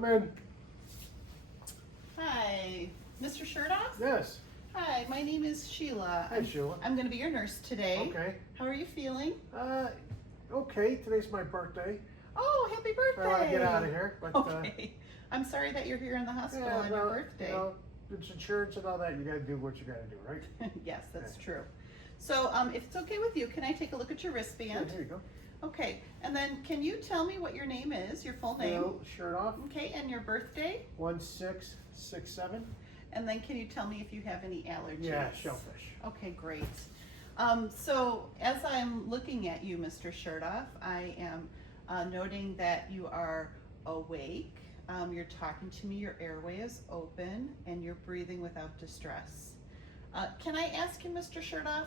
Come in. Hi, Mr. Sherdoff? Yes. Hi, my name is Sheila. Hi, Sheila. I'm going to be your nurse today. Okay. How are you feeling? Okay. Today's my birthday. Oh, happy birthday! I want to get out of here. But, okay. I'm sorry that you're here in the hospital on your birthday. You know, it's insurance and all that. You got to do what you got to do, right? Yes, that's true. So, if it's okay with you, can I take a look at your wristband? Yeah, here you go. Okay, and then can you tell me what your name is, your full name? No, shirt off. Okay, and your birthday? 1667. And then can you tell me if you have any allergies? Yeah, shellfish. Okay, great. So as I'm looking at you, Mr. Sherdoff, I am noting that you are awake. You're talking to me, your airway is open, and you're breathing without distress. Can I ask you, Mr. Sherdoff,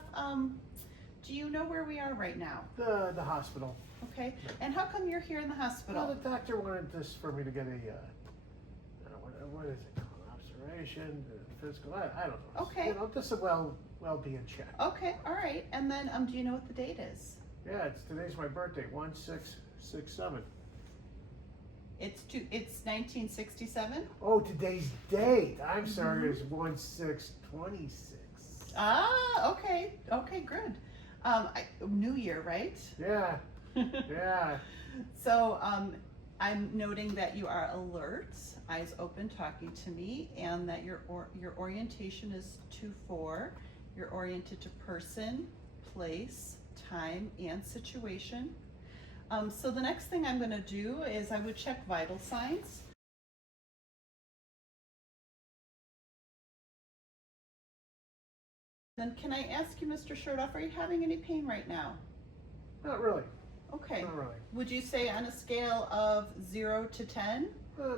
do you know where we are right now? The hospital. Okay, and how come you're here in the hospital? Well, the doctor wanted this for me to get a, what is it called? Observation, physical, I don't know. Okay. You know, just a well-being check. Okay, all right, and then do you know what the date is? Yeah, today's my birthday, 1667. It's 1967? Oh, today's date. I'm sorry, it's 1626. Ah, okay, good. New Year, right? Yeah, yeah. So I'm noting that you are alert, eyes open, talking to me, and that your orientation is 2-4. You're oriented to person, place, time, and situation. So the next thing I'm going to do is I would check vital signs. Then can I ask you, Mr. Sherdoff, are you having any pain right now? Not really. Okay. Not really. Would you say on a scale of 0 to 10?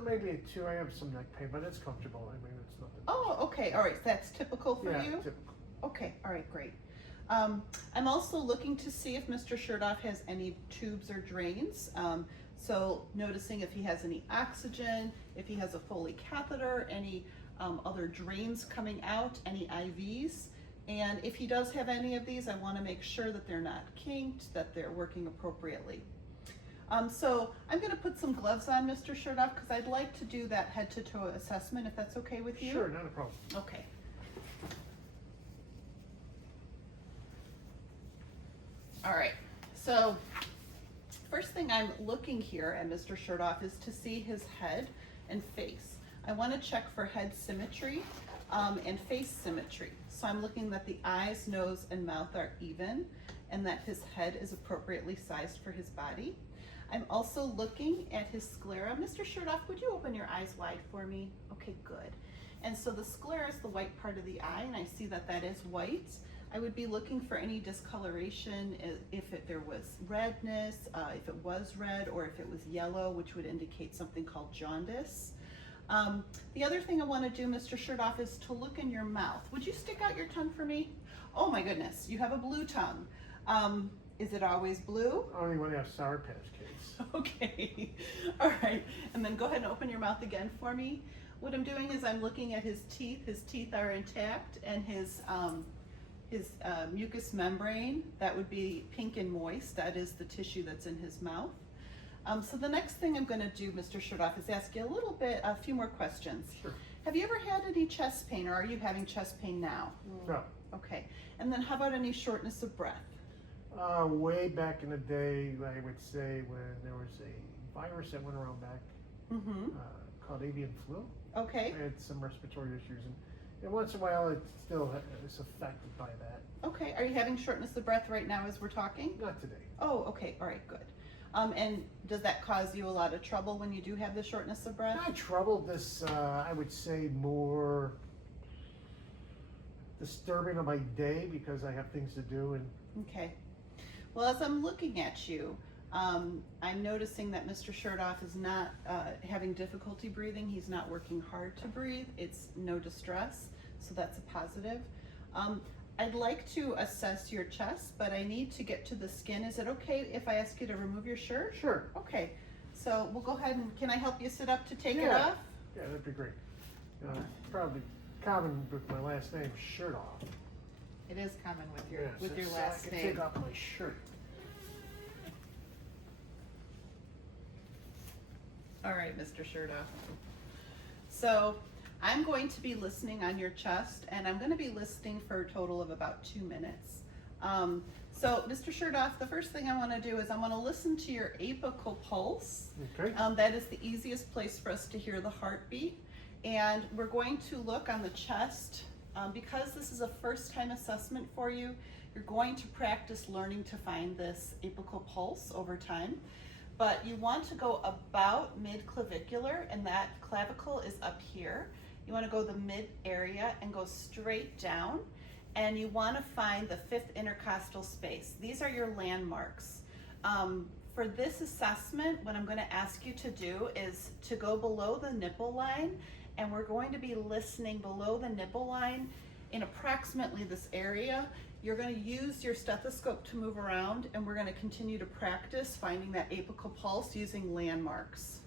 Maybe a 2. I have some neck pain, but it's comfortable. I mean, it's nothing. Oh, okay. All right. That's typical for you? Typical. Okay. All right. Great. I'm also looking to see if Mr. Sherdoff has any tubes or drains. So noticing if he has any oxygen, if he has a Foley catheter, any other drains coming out, any IVs. And if he does have any of these, I want to make sure that they're not kinked, that they're working appropriately. So I'm going to put some gloves on, Mr. Sherdoff, because I'd like to do that head-to-toe assessment, if that's okay with you. Sure, not a problem. Okay. All right. So first thing I'm looking here at Mr. Sherdoff is to see his head and face. I want to check for head symmetry and face symmetry. So I'm looking that the eyes, nose, and mouth are even and that his head is appropriately sized for his body. I'm also looking at his sclera. Mr. Sherdoff, would you open your eyes wide for me? Okay, good. And so the sclera is the white part of the eye, and I see that that is white. I would be looking for any discoloration if there was redness, if it was red, or if it was yellow, which would indicate something called jaundice. The other thing I want to do, Mr. Sherdoff, is to look in your mouth. Would you stick out your tongue for me? Oh my goodness, you have a blue tongue. Is it always blue? Only when I have Sour Patch Kids. Okay, all right. And then go ahead and open your mouth again for me. What I'm doing is I'm looking at his teeth. His teeth are intact, and his mucous membrane, that would be pink and moist. That is the tissue that's in his mouth. So the next thing I'm going to do, Mr. Sherdoff, is ask you a few more questions. Sure. Have you ever had any chest pain, or are you having chest pain now? No. Okay. And then how about any shortness of breath? Way back in the day, I would say when there was a virus that went around back called avian flu. Okay. I had some respiratory issues, and once in a while it still is affected by that. Okay. Are you having shortness of breath right now as we're talking? Not today. Oh, okay. All right, good. And does that cause you a lot of trouble when you do have the shortness of breath? Not trouble, this, I would say more disturbing of my day because I have things to do. And okay. Well, as I'm looking at you, I'm noticing that Mr. Sherdoff is not having difficulty breathing. He's not working hard to breathe. It's no distress, so that's a positive. I'd like to assess your chest, but I need to get to the skin. Is it okay if I ask you to remove your shirt? Sure. Okay. So we'll go ahead and, can I help you sit up to take it Yeah. off? Yeah, that'd be great. Probably common with my last name, shirt off. It is common with your Yes, last I can name. take off my shirt. All right, Mr. Sherdoff. So I'm going to be listening on your chest, and I'm going to be listening for a total of about 2 minutes. So, Mr. Sherdoff, the first thing I want to do is I want to listen to your apical pulse. Okay. That is the easiest place for us to hear the heartbeat. And we're going to look on the chest. Because this is a first-time assessment for you, you're going to practice learning to find this apical pulse over time. But you want to go about mid-clavicular, and that clavicle is up here. You want to go the mid area and go straight down. And you want to find the 5th intercostal space. These are your landmarks. For this assessment, what I'm going to ask you to do is to go below the nipple line, and we're going to be listening below the nipple line in approximately this area. You're going to use your stethoscope to move around, and we're going to continue to practice finding that apical pulse using landmarks.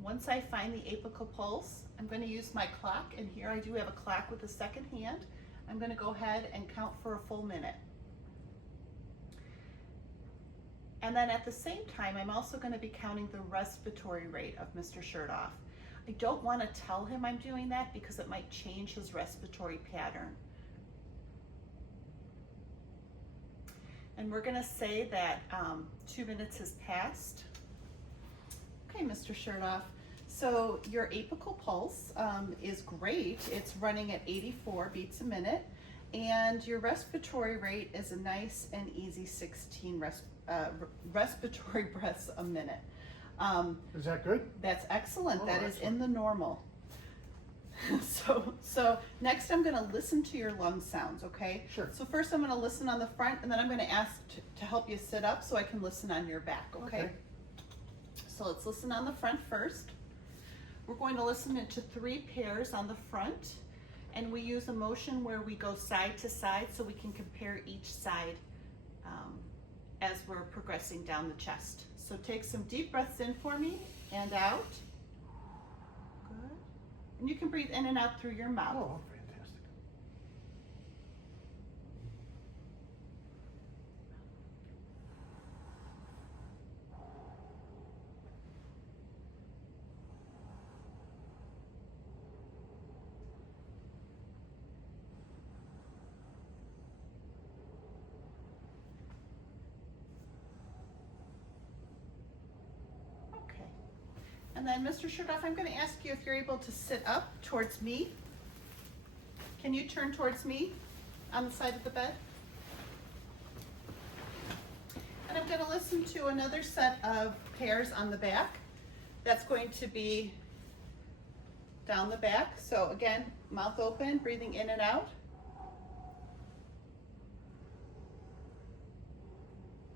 Once I find the apical pulse, I'm going to use my clock, and here I do have a clock with a second hand. I'm going to go ahead and count for a full minute. And then at the same time, I'm also going to be counting the respiratory rate of Mr. Sherdoff. I don't want to tell him I'm doing that because it might change his respiratory pattern. And we're going to say that 2 minutes has passed. Okay, Mr. Sherdoff, so your apical pulse is great. It's running at 84 beats a minute, and your respiratory rate is a nice and easy 16 respiratory breaths a minute. Is that good? That's excellent. Oh, that is excellent. in the normal. So next I'm going to listen to your lung sounds, okay? Sure. So first I'm going to listen on the front, and then I'm going to ask to help you sit up so I can listen on your back, okay? So let's listen on the front first. We're going to listen into 3 pairs on the front, and we use a motion where we go side to side so we can compare each side as we're progressing down the chest. So take some deep breaths in for me and out. Good. And you can breathe in and out through your mouth. Oh, fantastic. Okay. And then, Mr. Sherdoff, I'm going to ask you if you're able to sit up towards me. Can you turn towards me on the side of the bed? And I'm going to listen to another set of pairs on the back. That's going to be down the back. So again, mouth open, breathing in and out.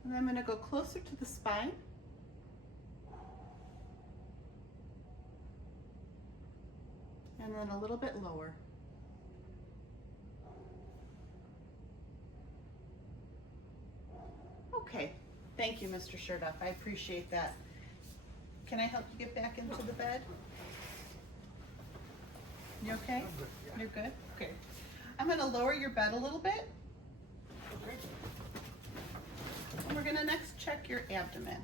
And then I'm going to go closer to the spine. And then a little bit lower. Okay, thank you, Mr. Sherdoff. I appreciate that. Can I help you get back into the bed? You okay? I'm good, yeah. You're good? Okay. I'm going to lower your bed a little bit. Okay. And we're going to next check your abdomen.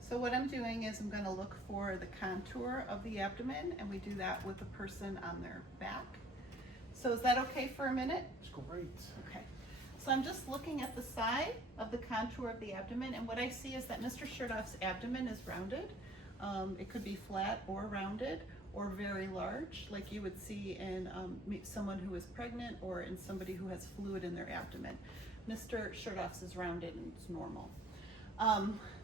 So what I'm doing is I'm going to look for the contour of the abdomen, and we do that with the person on their back. So is that okay for a minute? It's great. Okay. So I'm just looking at the side of the contour of the abdomen, and what I see is that Mr. Sherdoff's abdomen is rounded. It could be flat or rounded or very large, like you would see in someone who is pregnant or in somebody who has fluid in their abdomen. Mr. Sherdoff's is rounded and it's normal.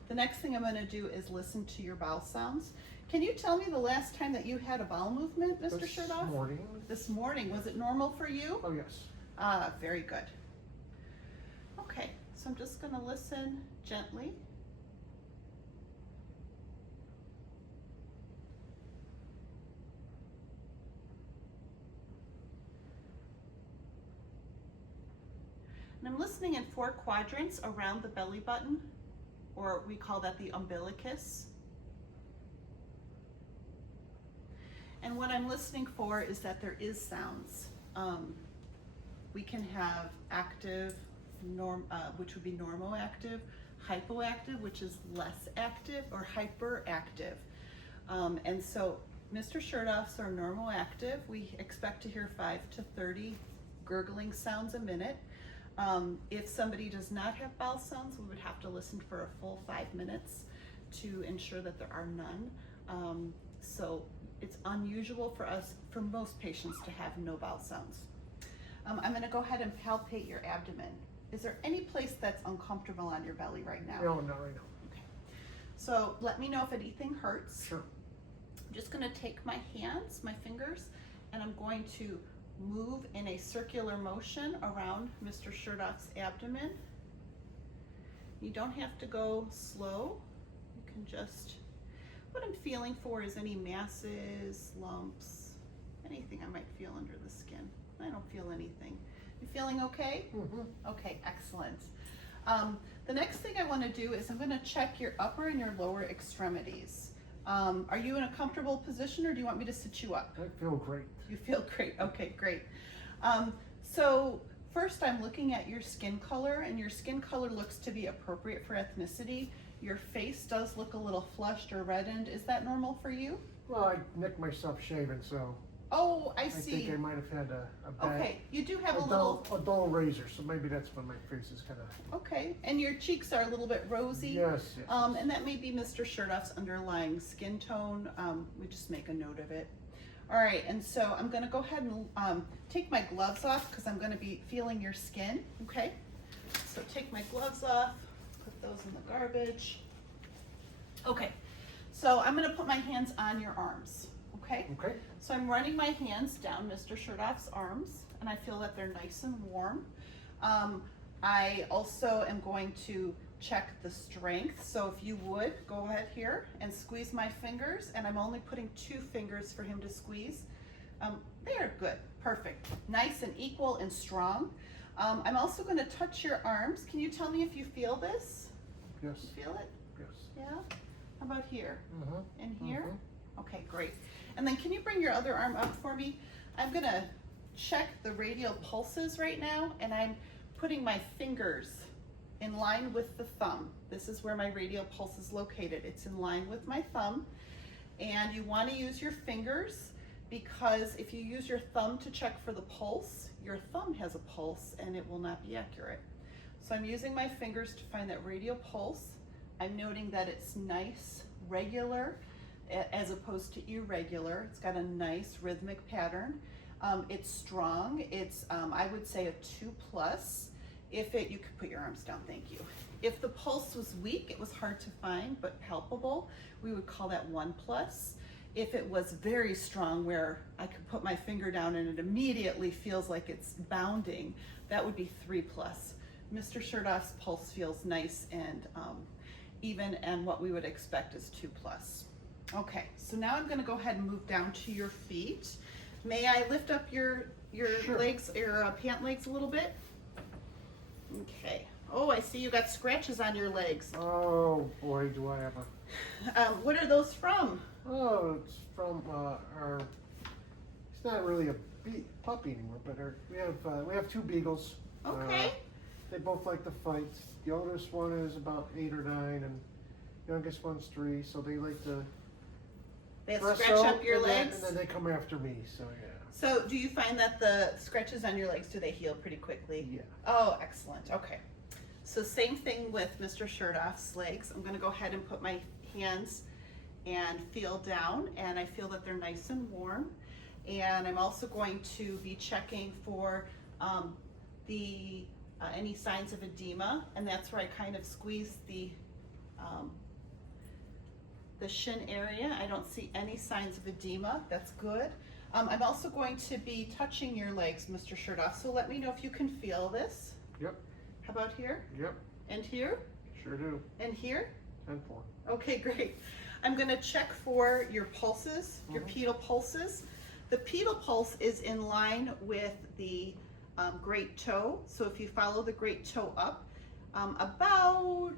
The next thing I'm going to do is listen to your bowel sounds. Can you tell me the last time that you had a bowel movement, Mr. Sherdoff? This morning. This morning. Was it normal for you? Oh, yes. Ah, very good. Okay, so I'm just going to listen gently. And I'm listening in 4 quadrants around the belly button, or we call that the umbilicus. And what I'm listening for is that there is sounds. We can have active, which would be normoactive, hypoactive, which is less active, or hyperactive. And so Mr. Scherdoff's are normoactive. We expect to hear 5 to 30 gurgling sounds a minute. If somebody does not have bowel sounds, we would have to listen for a full 5 minutes to ensure that there are none. So it's unusual for most patients to have no bowel sounds. I'm going to go ahead and palpate your abdomen. Is there any place that's uncomfortable on your belly right now? No, not right now. Okay. So let me know if anything hurts. Sure. I'm just going to take my hands, my fingers, and I'm going to move in a circular motion around Mr. Scherdoff's abdomen. You don't have to go slow. You can just, what I'm feeling for is any masses, lumps, anything I might feel under the skin. I don't feel anything. You feeling okay? Mm-hmm. Okay, excellent. The next thing I want to do is I'm going to check your upper and your lower extremities. Are you in a comfortable position, or do you want me to sit you up? I feel great. You feel great. Okay, great. So first I'm looking at your skin color, and your skin color looks to be appropriate for ethnicity. Your face does look a little flushed or reddened. Is that normal for you? Well, I nicked myself shaving, so Oh, I see. I think I might have had a bad, Okay, you do have a little. a dull razor, so maybe that's when my face is kind of. Okay, and your cheeks are a little bit rosy. Yes, yes. And that may be Mr. Scherdoff's underlying skin tone. We just make a note of it. All right, and so I'm going to go ahead and take my gloves off because I'm going to be feeling your skin. Okay, so take my gloves off, put those in the garbage. Okay, so I'm going to put my hands on your arms. Okay. Okay. So I'm running my hands down Mr. Scherdoff's arms, and I feel that they're nice and warm. I also am going to check the strength. So if you would, go ahead here and squeeze my fingers, and I'm only putting 2 fingers for him to squeeze. There, good, perfect. Nice and equal and strong. I'm also going to touch your arms. Can you tell me if you feel this? Yes. You feel it? Yes. Yeah? How about here? Mm-hmm. And here? Mm-hmm. Okay, great. And then can you bring your other arm up for me? I'm gonna check the radial pulses right now, and I'm putting my fingers in line with the thumb. This is where my radial pulse is located. It's in line with my thumb. And you want to use your fingers, because if you use your thumb to check for the pulse, your thumb has a pulse and it will not be accurate. So I'm using my fingers to find that radial pulse. I'm noting that it's nice, regular, as opposed to irregular. It's got a nice rhythmic pattern. It's strong. It's, I would say, a 2+. You could put your arms down, thank you. If the pulse was weak, it was hard to find, but palpable, we would call that 1+. If it was very strong, where I could put my finger down and it immediately feels like it's bounding, that would be 3+. Mr. Scherdoff's pulse feels nice and even, and what we would expect is 2+. Okay, so now I'm going to go ahead and move down to your feet. May I lift up your Sure. legs, your pant legs a little bit? Okay. Oh, I see you got scratches on your legs. Oh boy, do I ever. What are those from? Oh, it's from our. It's not really a puppy anymore, but we have 2 beagles. Okay. They both like to fight. The oldest one is about 8 or 9, and the youngest one's 3. So they like to. They scratch up your and legs? then they come after me. So yeah. So do you find that the scratches on your legs, do they heal pretty quickly? Yeah. Oh, excellent. Okay. So same thing with Mr. Scherdoff's legs. I'm going to go ahead and put my hands and feel down, and I feel that they're nice and warm. And I'm also going to be checking for any signs of edema, and that's where I kind of squeeze the shin area. I don't see any signs of edema. That's good. I'm also going to be touching your legs, Mr. Scherdoff, so let me know if you can feel this. Yep. How about here? Yep. And here? Sure do. And here? 10-4. Okay, great. I'm going to check for your pulses, your pedal pulses. The pedal pulse is in line with the great toe. So if you follow the great toe up about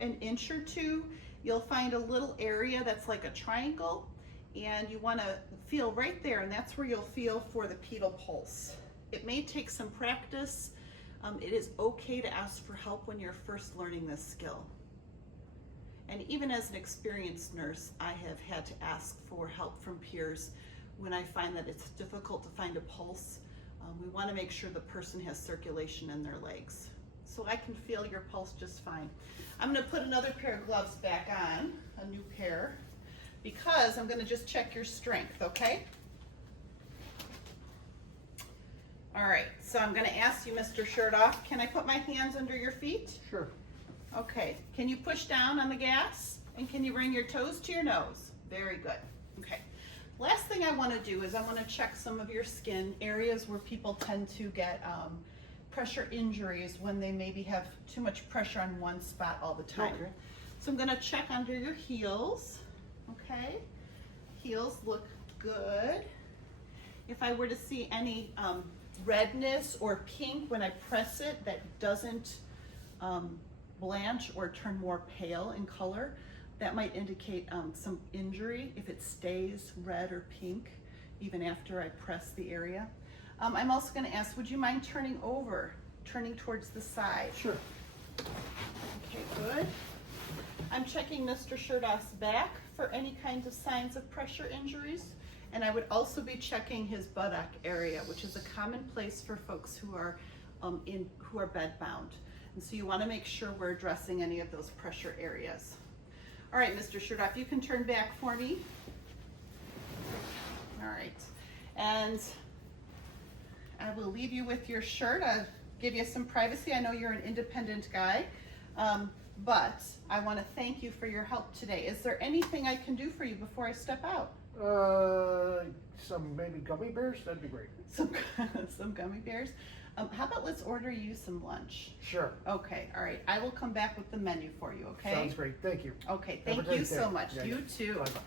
an inch or 2, you'll find a little area that's like a triangle, and you want to feel right there, and that's where you'll feel for the pedal pulse. It may take some practice. It is okay to ask for help when you're first learning this skill. And even as an experienced nurse, I have had to ask for help from peers when I find that it's difficult to find a pulse. We want to make sure the person has circulation in their legs. So I can feel your pulse just fine. I'm going to put another pair of gloves back on, a new pair, because I'm going to just check your strength, okay? All right, so I'm going to ask you, Mr. Shirt Off, can I put my hands under your feet? Sure. Okay, can you push down on the gas? And can you bring your toes to your nose? Very good. Okay. Last thing I want to do is I want to check some of your skin, areas where people tend to get pressure injuries when they maybe have too much pressure on one spot all the time. Okay. So I'm going to check under your heels. Okay, heels look good. If I were to see any redness or pink when I press it that doesn't blanch or turn more pale in color, that might indicate some injury if it stays red or pink even after I press the area. I'm also going to ask, would you mind turning towards the side? Sure. Okay, good. I'm checking Mr. Shirtoff's back for any kinds of signs of pressure injuries, and I would also be checking his buttock area, which is a common place for folks who are bed bound. And so you want to make sure we're addressing any of those pressure areas. All right, Mr. Shirtoff, you can turn back for me. All right, and I will leave you with your shirt. I'll give you some privacy. I know you're an independent guy, but I want to thank you for your help today. Is there anything I can do for you before I step out? Some maybe gummy bears, that'd be great. Some gummy bears. How about let's order you some lunch? Sure. Okay, all right. I will come back with the menu for you, okay? Sounds great, thank you. Okay, Have a thank great you day. so much. Yeah, You yeah. too. Bye-bye.